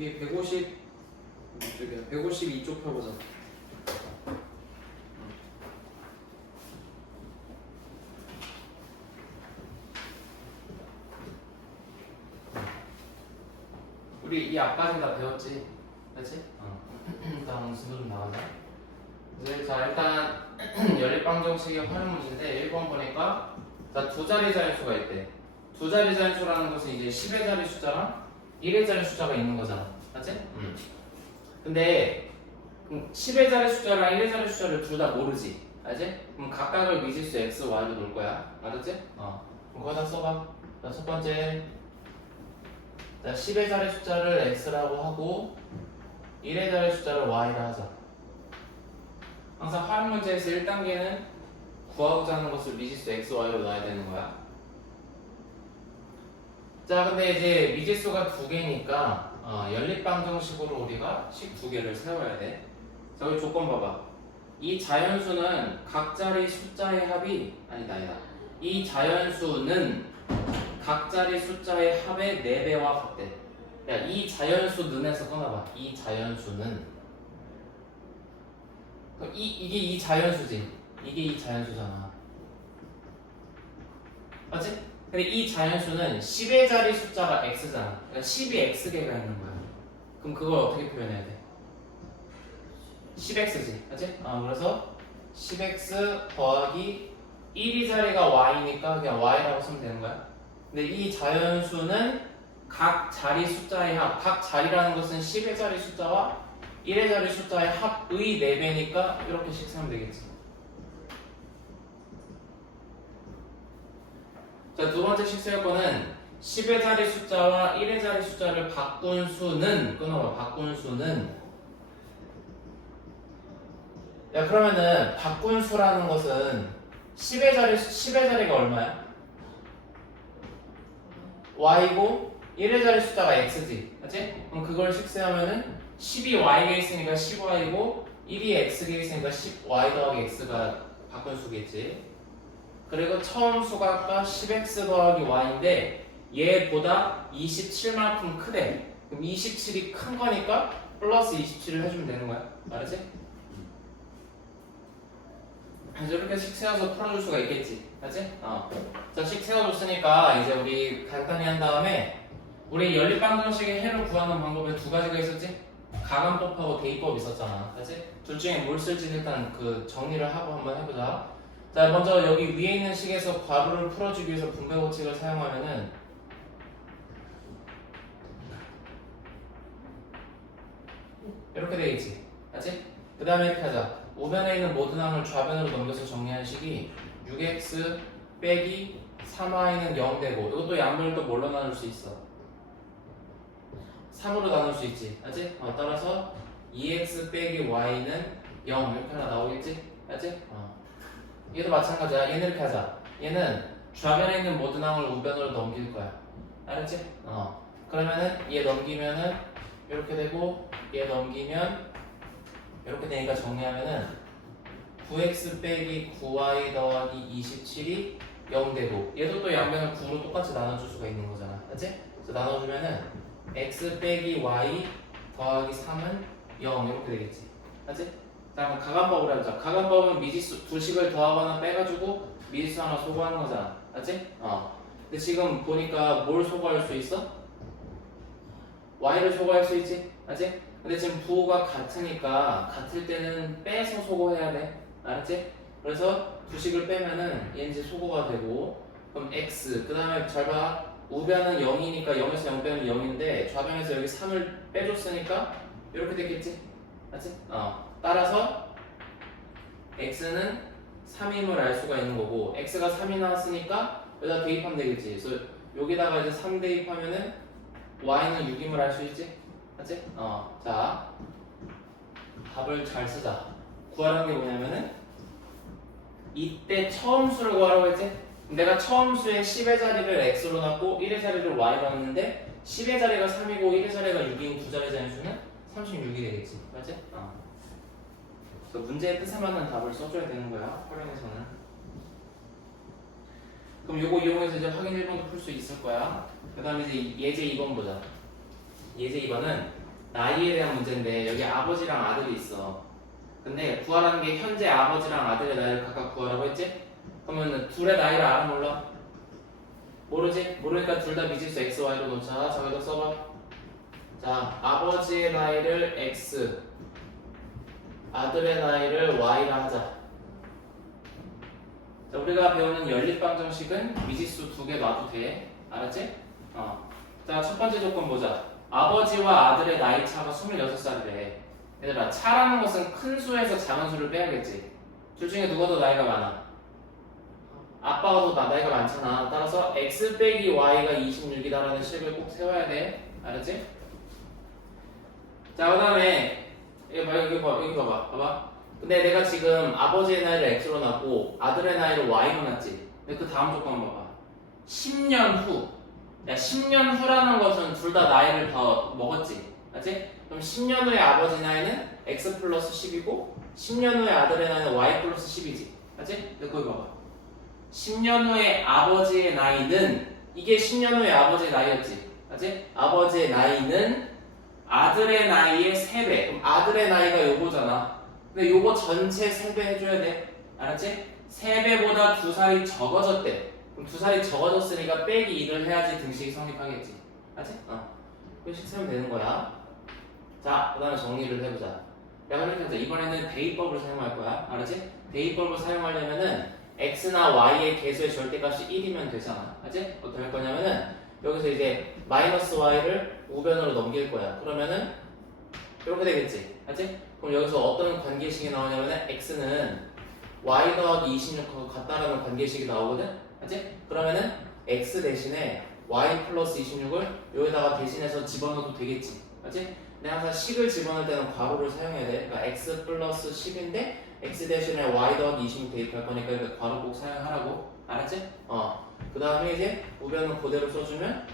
여기 150 이쪽이야. 152쪽 펴보자. 우리 이 앞까지 다 배웠지? 그렇지? 일단 순서 좀 나가자. 이제 자 일단 연립방정식의 활용 문제인데 1번 보니까 자 두 자리 자연수가 있대. 두 자리 자연수라는 것은 이제 10의 자리 숫자랑 1의 자리 숫자가 있는 거잖아. 맞지? 근데 10의 자리 숫자랑 1의 자리 숫자를 둘 다 모르지. 알지? 그럼 각각을 미지수 x, y로 놓을 거야. 알았지? 그럼 거기다 써봐. 자, 첫 번째 자 10의 자리 숫자를 x라고 하고 1의 자리 숫자를 y라 하자. 항상 활용 문제에서 1단계는 구하고자 하는 것을 미지수 x, y로 놔야 되는 거야. 자 근데 이제 미지수가 두 개니까 연립방정식으로 우리가 식 두 개를 세워야 돼. 자 여기 조건 봐봐. 이 자연수는 각 자리 숫자의 합이 아니다. 이 자연수는 각 자리 숫자의 합의 4배와 같대. 야, 이 자연수는에서 끊어봐. 이 자연수는 이게 이 자연수지. 이게 이 자연수잖아. 맞지? 근데 이 자연수는 10의 자리 숫자가 x잖아. 그러니까 10이 x개가 있는 거야. 그럼 그걸 어떻게 표현해야 돼? 10x지. 맞지? 그래서 10x 더하기 1이 자리가 y니까 그냥 y라고 쓰면 되는 거야. 근데 이 자연수는 각 자리 숫자의 합, 각 자리라는 것은 10의 자리 숫자와 1의 자리 숫자의 합의 4배니까 이렇게씩 쓰면 되겠지. 자, 두 번째 식세울 거는 10의 자리 숫자와 1의 자리 숫자를 바꾼 수는 끊어봐. 바꾼 수는 야 그러면은 바꾼 수라는 것은 10의 자리가 얼마야? y고 1의 자리 숫자가 x지. 맞지? 그럼 그걸 식세하면은 10이 y에 있으니까 10y고 1이 x에 있으니까 10y 더하기 x가 바꾼 수겠지. 그리고 처음 수가 아까 10x 더하기 y인데 얘보다 27만큼 크대. 그럼 27이 큰 거니까 플러스 27을 해주면 되는 거야. 알았지? 그래서 이렇게 식 세워서 풀어줄 수가 있겠지. 맞지? 자, 식 세워줬으니까 이제 우리 간단히 한 다음에 우리 연립방정식의 해를 구하는 방법에 두 가지가 있었지? 가감법하고 대입법 있었잖아. 맞지? 둘 중에 뭘 쓸지 일단 그 정리를 하고 한번 해보자. 자, 먼저 여기 위에 있는 식에서 괄호를 풀어주기 위해서 분배 법칙을 사용하면은 이렇게 되겠지. 맞지? 그 다음에 이렇게 하자. 우변에 있는 모든 항을 좌변으로 넘겨서 정리한 식이 6x 빼기 3y는 0 되고 이것도 양변을 또 뭘로 나눌 수 있어? 3으로 나눌 수 있지. 맞지? 따라서 2x 빼기 y는 0 이렇게 하나 나오겠지? 맞지? 얘도 마찬가지야. 얘는 이렇게 하자. 얘는 좌변에 있는 모든 항을 우변으로 넘길 거야. 알았지? 그러면은 얘 넘기면은 이렇게 되고 얘 넘기면 이렇게 되니까 정리하면은 9x 빼기 9y 더하기 27이 0 되고 얘도 또 양변을 9로 똑같이 나눠줄 수가 있는 거잖아. 맞지? 그래서 나눠주면은 x 빼기 y 더하기 3은 0 이렇게 되겠지. 맞지? 자 그럼 가감법으로 해보자. 가감법은 미지수 두 식을 더하거나 빼가지고 미지수 하나 소거하는 거잖아. 맞지? 근데 지금 보니까 뭘 소거할 수 있어? y를 소거할 수 있지? 맞지? 근데 지금 부호가 같으니까 같을 때는 빼서 소거해야 돼. 알았지? 그래서 두 식을 빼면은 얘 이제 소거가 되고 그럼 x 그 다음에 잘 봐. 우변은 0이니까 0에서 0 빼면 0인데 좌변에서 여기 3을 빼줬으니까 이렇게 됐겠지? 맞지? 따라서 x는 3임을 알 수가 있는 거고 x가 3이 나왔으니까 여기다 대입하면 되겠지. 그래서 여기다가 이제 3 대입하면은 y는 6임을 알 수 있지? 맞지? 자 답을 잘 쓰자. 구하라는 게 뭐냐면은 이때 처음 수를 구하라고 했지? 내가 처음 수에 10의 자리를 x로 놨고 1의 자리를 y로 놨는데 10의 자리가 3이고 1의 자리가 6인 두 자리 자연수는 36이 되겠지. 맞지? 그래서 문제의 뜻에 맞는 답을 써줘야 되는 거야. 활용에서는. 그럼 요거 이용해서 이제 확인 1번도 풀 수 있을 거야. 그 다음에 이제 예제 2번 보자. 예제 2번은 나이에 대한 문제인데 여기 아버지랑 아들이 있어. 근데 구하라는 게 현재 아버지랑 아들의 나이를 각각 구하라고 했지? 그러면 둘의 나이를 알아 몰라? 모르지? 모르니까 둘 다 미지수 x, y로 놓자. 자, 여기다 써봐. 자, 아버지의 나이를 x, 아들의 나이를 y라 하자. 자, 우리가 배우는 연립방정식은 미지수 두 개 놔도 돼. 알았지? 자, 첫 번째 조건 보자. 아버지와 아들의 나이 차가 26살이래. 얘들아, 차라는 것은 큰 수에서 작은 수를 빼야겠지. 둘 중에 누가 더 나이가 많아? 아빠가 더 나이가 많잖아. 따라서 x 빼기 y가 26이다라는 식을 꼭 세워야 돼. 알았지? 자, 그 다음에 여기 봐봐. 봐봐. 근데 내가 지금 아버지의 나이를 x로 놨고 아들의 나이를 y로 놨지. 근데 그 다음 조건 봐봐. 10년 후. 야, 10년 후라는 것은 둘 다 나이를 더 먹었지. 알지? 그럼 10년 후에 아버지 나이는 x 플러스 10이고 10년 후에 아들의 나이는 y 플러스 10이지. 알지? 근데 거기 봐봐. 10년 후에 아버지의 나이는 이게 10년 후에 아버지의 나이였지. 알지? 아버지의 나이는 아들의 나이의 3배. 그럼 아들의 나이가 요거잖아. 근데 요거 전체 3배 해줘야 돼. 알았지? 3배보다 2살이 적어졌대. 그럼 2살이 적어졌으니까 빼기 2를 해야지 등식이 성립하겠지. 알지? 그 식 세면 되는 거야. 자, 그 다음에 정리를 해보자. 야, 그러니까 이번에는 대입법을 사용할 거야. 알았지? 대입법을 사용하려면은 x나 y의 개수의 절대값이 1이면 되잖아. 알지? 어떻게 할 거냐면은 여기서 이제 마이너스 y를 우변으로 넘길 거야. 그러면은 이렇게 되겠지. 알지? 그럼 여기서 어떤 관계식이 나오냐면은 x는 y 더하기 26하고 같다라는 관계식이 나오거든? 알지? 그러면은 x 대신에 y 플러스 26을 여기다가 대신해서 집어넣어도 되겠지. 알지? 근데 항상 식을 집어넣을 때는 괄호를 사용해야 돼. 그러니까 x 플러스 10인데 x 대신에 y 더하기 26 대입할 거니까 이거 괄호 꼭 사용하라고. 알았지? 그 다음에 이제 우변은 그대로 써주면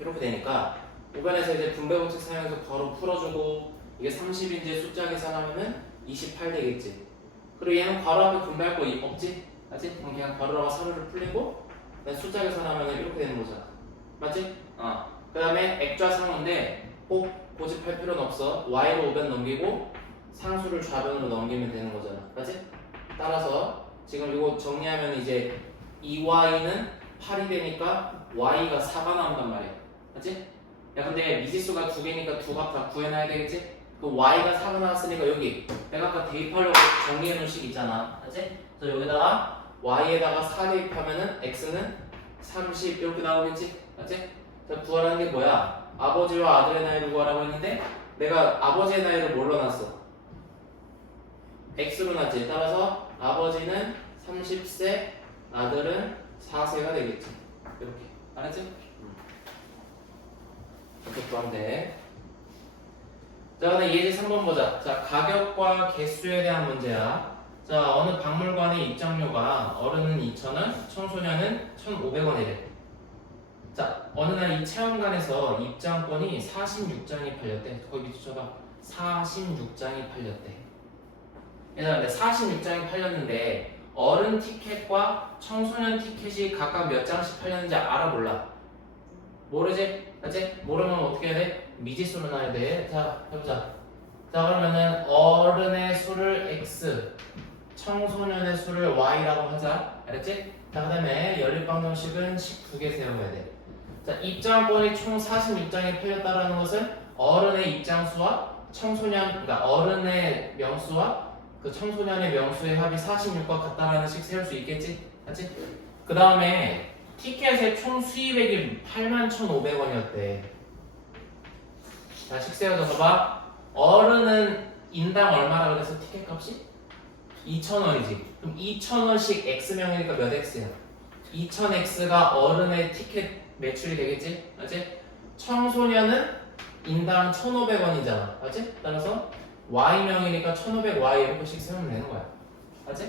이렇게 되니까 우변에서 이제 분배법칙 사용해서 괄호 풀어주고 이게 30인지 숫자 계산하면은 28 되겠지. 그리고 얘는 괄호 앞에 분배할 거 없지? 맞지? 그럼 그냥 괄호라고 서류를 풀리고 숫자 계산하면은 이렇게 되는 거잖아. 맞지? 그 다음에 액좌상인데 꼭 고집할 필요는 없어. y로 우변 넘기고 상수를 좌변으로 넘기면 되는 거잖아. 맞지? 따라서 지금 이거 정리하면 이제 2y는 8이 되니까 y가 4가 나온단 말이야. 맞지? 야, 근데 미지수가 두 개니까 두 값 다 구해놔야 되겠지? 그 y가 4가 나왔으니까 여기 내가 아까 대입하려고 정리해놓은 식 있잖아. 맞지? 그래서 여기다가 y에다가 4 대입하면은 x는 30 이렇게 나오겠지? 맞지? 자, 구하라는 게 뭐야? 아버지와 아들의 나이를 구하라고 했는데 내가 아버지의 나이를 뭘로 놨어? x로 놨지. 따라서 아버지는 30세, 아들은 4세가 되겠지. 이렇게. 알았지? 이렇게 구하면 돼. 자, 그다음 예제 3번 보자. 자, 가격과 개수에 대한 문제야. 자, 어느 박물관의 입장료가 어른은 2,000원, 청소년은 1,500원이래. 자, 어느 날 이 체험관에서 입장권이 46장이 팔렸대. 거기 밑에 쳐봐. 46장이 팔렸대. 얘들아, 근데 46장이 팔렸는데 어른 티켓과 청소년 티켓이 각각 몇 장씩 팔렸는지 알아 몰라? 모르지? 맞지? 모르면 어떻게 해야 돼? 미지수로 놔야 돼. 자, 해보자. 자, 그러면은 어른의 수를 x, 청소년의 수를 y라고 하자. 알았지? 자, 그 다음에 연립방정식은 12개 세워야 돼. 자, 입장권이 총 46장이 팔렸다라는 것은 어른의 입장수와 청소년, 그러니까 어른의 명수와 그 청소년의 명수의 합이 46과 같다라는 식 세울 수 있겠지? 맞지? 그 다음에 티켓의 총 수입액이 81,500원이었대. 자, 식 세워서 봐봐. 어른은 인당 얼마라 그래서 티켓 값이? 2,000원이지. 그럼 2,000원씩 x명이니까 몇 x야? 2,000x가 어른의 티켓 매출이 되겠지? 맞지? 청소년은 인당 1,500원이잖아. 맞지? 따라서 y명이니까 1,500y 이렇게씩 세우면 되는 거야. 맞지?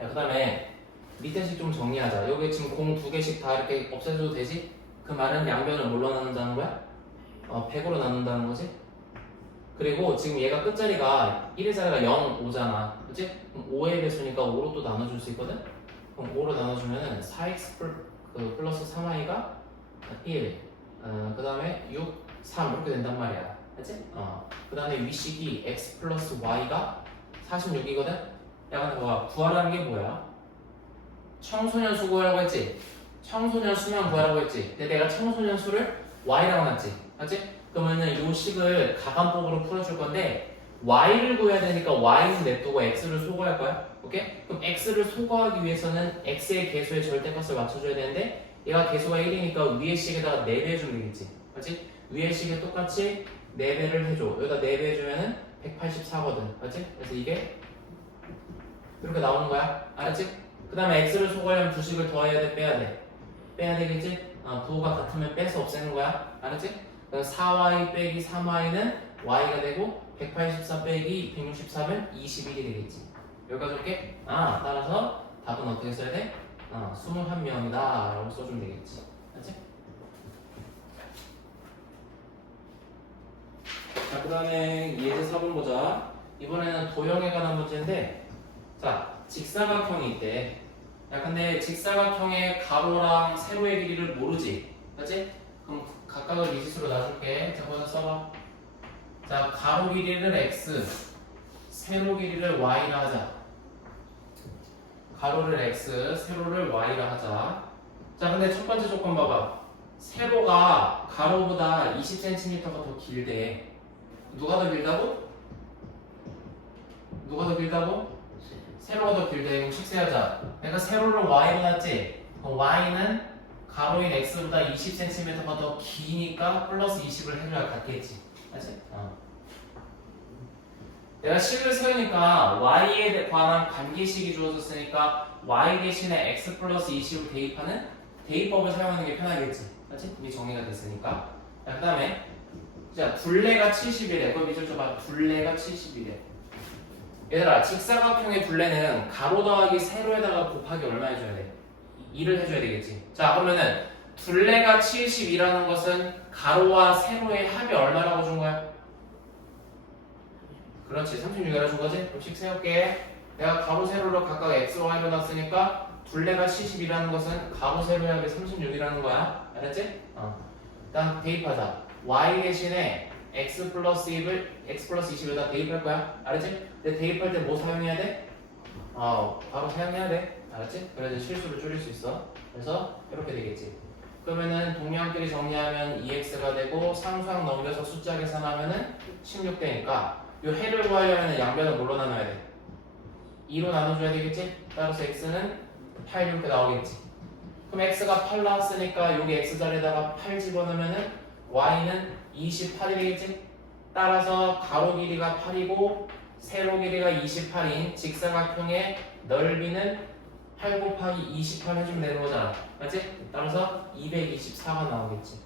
야, 그 다음에 밑에 식 좀 정리하자. 여기 지금 공 두 개씩 다 이렇게 없애줘도 되지? 그 말은 양변을 뭘로 나눈다는 거야? 100으로 나눈다는 거지? 그리고 지금 얘가 끝자리가 1의 자리가 0, 5잖아. 그치? 그럼 5의 배수니까 5로 또 나눠줄 수 있거든? 그럼 5로 나눠주면 4x 플러스 3y가 1. 그 다음에 6 3 이렇게 된단 말이야. 알지? 그 다음에 위식이 x 플러스 y가 46이거든? 야, 근데 뭐야? 구하라는 게 뭐야? 청소년 수 구하라고 했지? 청소년 수만 구하라고 했지? 근데 내가 청소년 수를 y라고 놨지? 알지? 그러면은 요 식을 가간법으로 풀어줄 건데 y를 구해야 되니까 y는 냅두고 x를 소거할 거야. 오케이? 그럼 x를 소거하기 위해서는 x의 개수의 절대값을 맞춰줘야 되는데 얘가 개수가 1이니까 위의 식에다가 4배 해주면 되겠지. 맞지? 위의 식에 똑같이 4배를 해줘. 여기다 4배 해주면은 184거든. 맞지? 그래서 이게 이렇게 나오는 거야. 알았지? 그 다음에 x를 소거하려면 부식을 더해야 돼? 빼야 돼? 빼야 되겠지? 부호가 같으면 빼서 없애는 거야. 알았지? 그래서 4y 빼기 3y는 y가 되고 184 빼기 164면 21이 되겠지. 여기까지 올게. 따라서 답은 어떻게 써야 돼? 21명이다 라고 써주면 되겠지. 알지? 자, 그 다음에 예제 4번 보자. 이번에는 도형에 관한 문제인데, 자, 직사각형이 있대. 야, 근데 직사각형의 가로랑 세로의 길이를 모르지? 그치? 그럼 각각을 미지수로 놔줄게. 자, 먼저 써봐. 자, 가로 길이를 x, 세로 길이를 y라 하자. 가로를 x, 세로를 y라 하자. 자, 근데 첫 번째 조건 봐봐. 세로가 가로보다 20cm가 더 길대. 누가 더 길다고? 누가 더 길다고? 세로가 더 길대. 그럼 식세하자. 내가 세로를 y로 놨지? 그럼 y는 가로인 x보다 20cm가 더 기니까 플러스 20을 해줘야 같겠지. 맞지? 내가 식을 세우니까 y에 관한 관계식이 주어졌으니까 y 대신에 x 플러스 20을 대입하는 대입법을 사용하는 게 편하겠지. 맞지? 이미 정리가 됐으니까. 자, 그 다음에 자, 둘레가 70이래. 그럼 이제 줘봐. 둘레가 70이래. 얘들아, 직사각형의 둘레는 가로 더하기 세로에다가 곱하기 얼마 해줘야 돼? 2를 해줘야 되겠지. 자, 그러면은 둘레가 70이라는 것은 가로와 세로의 합이 얼마라고 준 거야? 그렇지, 36이라 준 거지? 그럼 식 세울게. 내가 가로 세로를 각각 x, y로 놨으니까 둘레가 70이라는 것은 가로 세로의 합이 36이라는 거야. 알았지? 일단 대입하자. y 대신에 x 플러스 20에다 대입할 거야. 알았지? 근데 대입할 때 뭐 사용해야 돼? 바로 사용해야 돼. 알았지? 그래야지 실수를 줄일 수 있어. 그래서 이렇게 되겠지. 그러면은 동량끼리 정리하면 2x가 되고 상수항 넘겨서 숫자 계산하면은 16되니까 이 해를 구하려면 양변을 뭘로 나눠야 돼? 2로 나눠줘야 되겠지? 따라서 x는 8 이렇게 나오겠지. 그럼 x가 8 나왔으니까 여기 x 자리에다가 8 집어넣으면은 y는 28이 되겠지? 따라서 가로 길이가 8이고 세로 길이가 28인 직사각형의 넓이는 8 곱하기 28 해주면 되는 거잖아. 맞지? 따라서 224가 나오겠지.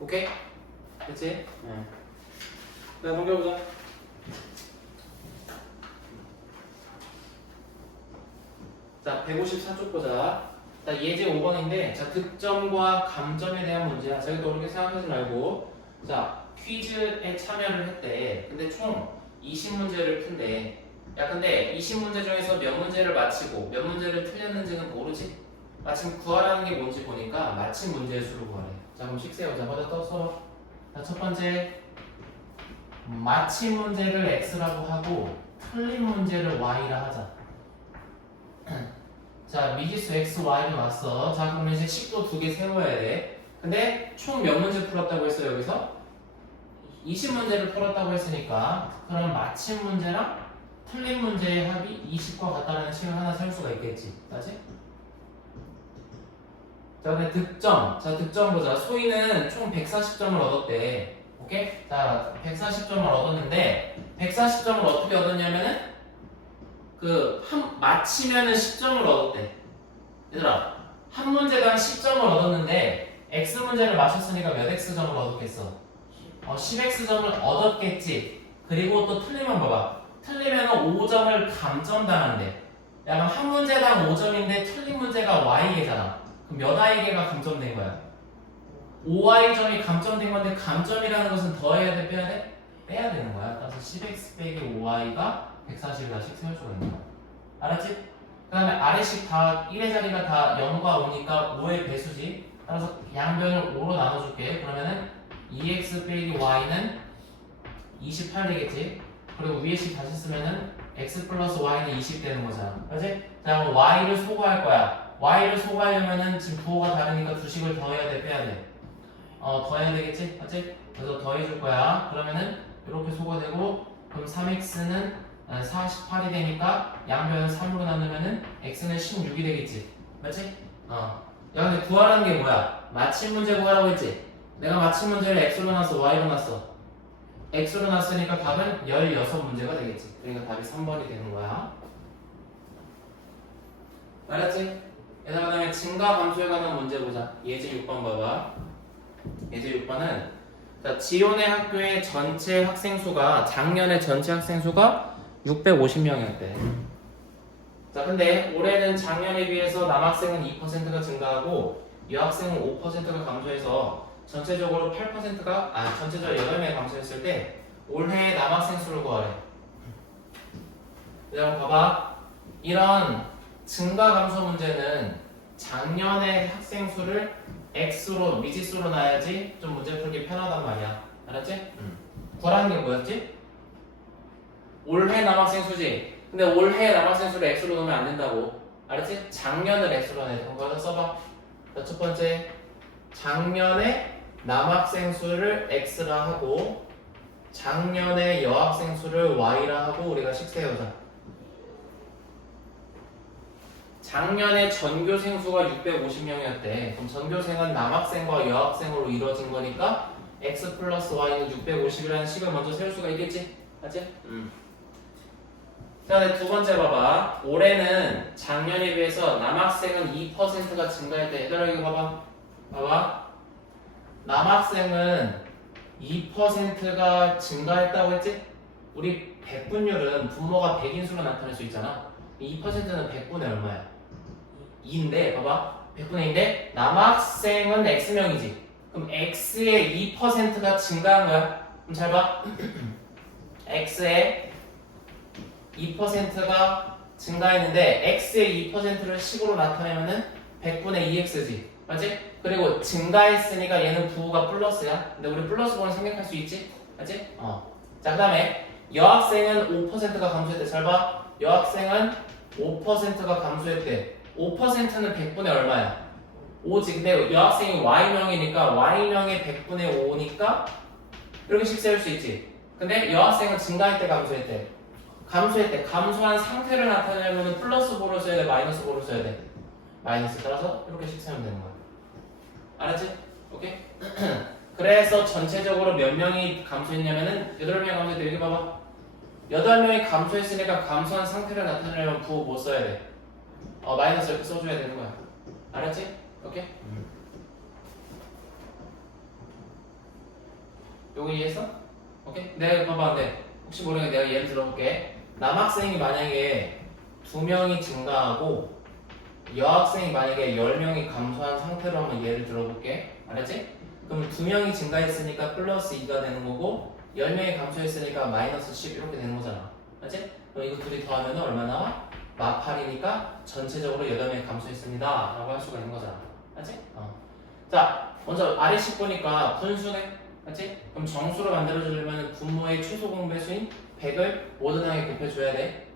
오케이? 그치? 응. 자, 넘겨보자. 자, 154쪽 보자. 자, 예제 5번인데, 자, 득점과 감점에 대한 문제야. 자, 이것도 그렇게 생각하지 말고, 자, 퀴즈에 참여를 했대. 근데 총 20문제를 푼대. 야, 근데 20문제 중에서 몇 문제를 맞히고 몇 문제를 틀렸는지는 모르지? 마침 구하라는 게 뭔지 보니까 맞힌 문제의 수를 구하래. 자, 그럼 식세우자. 먼저 떠서. 자, 첫 번째, 맞힌 문제를 x라고 하고 틀린 문제를 y라 하자. 자, 미지수 x, y로 놨어. 자, 그럼 이제 식도 2개 세워야 돼. 근데 총 몇 문제 풀었다고 했어요, 여기서? 20문제를 풀었다고 했으니까 그럼 맞힌 문제랑 틀린 문제의 합이 20과 같다는 식을 하나 세울 수가 있겠지. 맞지? 자, 근데 득점. 자, 득점 보자. 소희는 총 140점을 얻었대. 오케이? 자, 140점을 얻었는데 140점을 어떻게 얻었냐면은 맞히면은 10점을 얻었대. 얘들아, 한 문제당 10점을 얻었는데 x 문제를 맞췄으니까 몇 x점을 얻었겠어? 10x점을 얻었겠지. 그리고 또 틀리면 봐봐. 틀리면 5점을 감점당한대. 야, 그럼 한 문제당 5점인데 틀린 문제가 y개잖아. 그럼 몇 y개가 감점된 거야? 5y점이 감점된 건데 감점이라는 것은 더해야 돼? 빼야 돼? 빼야 되는 거야. 따라서 10x 빼기 5y가 140을 다시 세울 수가 있는 거야. 알았지? 그 다음에 아래식 다 1의 자리가 다 0과 5니까 5의 배수지. 따라서 양변을 5로 나눠줄게. 그러면은 2x 빼기 y는 28 되겠지. 그리고 위에 식 다시 쓰면은 x 플러스 y는 20 되는 거잖아. 그렇지? 자, 그럼 y를 소거할 거야. y를 소거하려면은 지금 부호가 다르니까 두 식을 더해야 돼, 빼야 돼? 더해야 되겠지? 맞지? 그래서 더해줄 거야. 그러면은 이렇게 소거되고, 그럼 3x는 48이 되니까 양변을 3으로 나누면은 x는 16이 되겠지. 맞지? 야, 근데 구하라는 게 뭐야? 마침 문제 구하라고 했지? 내가 마침 문제를 x로 놨어, y로 놨어? x로 놨으니까 답은 16문제가 되겠지. 그러니까 답이 3번이 되는 거야. 알았지? 그 다음에 증가 감소에 관한 문제 보자. 예제 6번 봐봐. 예제 6번은 지원의 학교의 전체 학생 수가 작년에 전체 학생 수가 650명이었대. 자, 근데 올해는 작년에 비해서 남학생은 2%가 증가하고 여학생은 5%가 감소해서 전체적으로 8%가 전체적으로 8명이 감소했을 때 올해 남학생 수를 구하래. 그럼 봐봐. 이런 증가 감소 문제는 작년의 학생 수를 x로 미지수로 놔야지 좀 문제 풀기 편하단 말이야. 알았지? 구하라는 게 뭐였지? 올해 남학생 수지. 근데 올해 남학생 수를 x로 넣으면 안 된다고. 알았지? 작년을 x로 내. 그거 써봐. 자, 첫 번째, 작년에 남학생 수를 x라 하고 작년에 여학생 수를 y라 하고 우리가 식 세우자. 작년에 전교생 수가 650명이었대. 그럼 전교생은 남학생과 여학생으로 이루어진 거니까 x 플러스 y는 650이라는 식을 먼저 세울 수가 있겠지? 맞지? 자, 두 번째 봐봐. 올해는 작년에 비해서 남학생은 2%가 증가했대. 얘들아 이거 봐봐. 봐봐. 남학생은 2%가 증가했다고 했지? 우리 백분율은 분모가 100인수로 나타낼 수 있잖아. 2%는 100분의 얼마야? 2인데 봐봐. 100분의 2인데 남학생은 x명이지. 그럼 x의 2%가 증가한 거야. 그럼 잘 봐. x의 2%가 증가했는데 x의 2%를 식으로 나타내면은 100분의 2x지. 맞지? 그리고 증가했으니까 얘는 부호가 플러스야. 근데 우리 플러스 부호는 생략할 수 있지? 맞지? 자, 그 다음에 여학생은 5%가 감소했대. 잘 봐. 여학생은 5%가 감소했대. 5%는 100분의 얼마야? 5지. 근데 여학생이 y명이니까 y명의 100분의 5니까 이렇게 식 세울 수 있지. 근데 여학생은 증가할 때 감소했대. 감소한 상태를 나타내려면 플러스 보를 써야 돼? 마이너스 보를 써야 돼? 마이너스. 따라서 이렇게 식 세우면 되는 거야. 알았지? 오케이? 그래서 전체적으로 몇 명이 감소했냐면은 8명이 감소했대. 여기 봐봐. 8명이 감소했으니까 감소한 상태를 나타내려면 부호 뭐 써야 돼? 마이너스 이렇게 써줘야 되는 거야. 알았지? 오케이? 요거 이해했어? 오케이? 내가 봐봐. 네. 혹시 모르니까 내가 예를 들어볼게. 남학생이 만약에 2명이 증가하고 여학생이 만약에 10명이 감소한 상태로 한번 예를 들어볼게. 알았지? 그럼 2명이 증가했으니까 플러스 2가 되는 거고 10명이 감소했으니까 마이너스 10 이렇게 되는 거잖아. 알았지? 그럼 이거 둘이 더하면 얼마 나와? 마8이니까 전체적으로 8명이 감소했습니다 라고 할 수가 있는 거잖아. 알았지? 자, 먼저 아래식 보니까 분수네. 알았지? 그럼 정수로 만들어주려면 분모의 최소 공배수인 100을 모든 항에 곱해줘야 돼.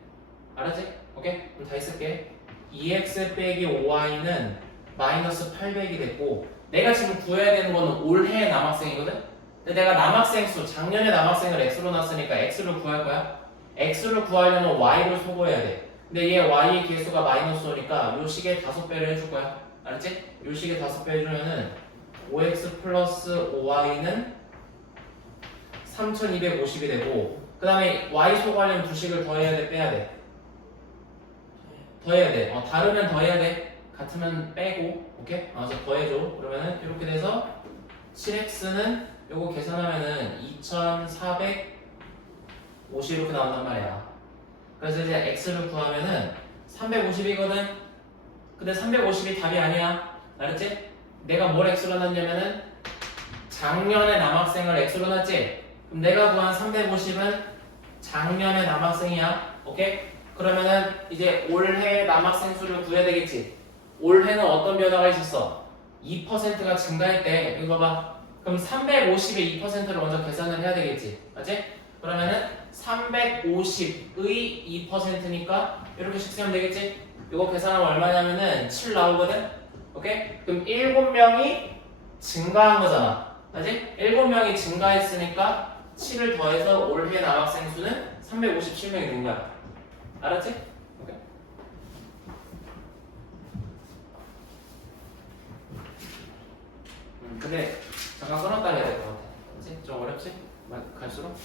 알았지? 오케이? 그럼 다 있을게. 2x 빼기 5y는 마이너스 800이 됐고 내가 지금 구해야 되는 거는 올해 남학생이거든? 근데 내가 남학생 수, 작년에 남학생을 x로 놨으니까 x를 구할 거야. x를 구하려면 y를 소거해야 돼. 근데 얘 y의 개수가 마이너스 5니까 요 식에 5배를 해줄 거야. 알았지? 요 식에 5배 해주면은 5x 플러스 5y는 3250이 되고 그 다음에 y 소거하려면 두 식을 더해야 돼? 빼야 돼? 더해야 돼. 다르면 더해야 돼. 같으면 빼고. 오케이? 그래서 더해줘. 그러면은 이렇게 돼서 7x는 요거 계산하면은 2450 이렇게 나온단 말이야. 그래서 이제 x를 구하면은 350이거든. 근데 350이 답이 아니야. 알았지? 내가 뭘 x로 놨냐면은 작년에 남학생을 x로 놨지? 그럼 내가 구한 350은 작년에 남학생이야. 오케이? 그러면은 이제 올해 남학생 수를 구해야 되겠지. 올해는 어떤 변화가 있었어? 2%가 증가했대. 이거 봐봐. 그럼 350의 2%를 먼저 계산을 해야 되겠지. 맞지? 그러면은 350의 2%니까 이렇게씩 쓰면 되겠지? 이거 계산하면 얼마냐면은 7 나오거든? 오케이? 그럼 7명이 증가한 거잖아. 맞지? 7명이 증가했으니까 7을 더해서 올해 남학생 수는 357명이 된 거야. 알았지? 오케이. 근데 잠깐 끊었다 해야 될 것 같아. 그치? 좀 어렵지? 갈수록?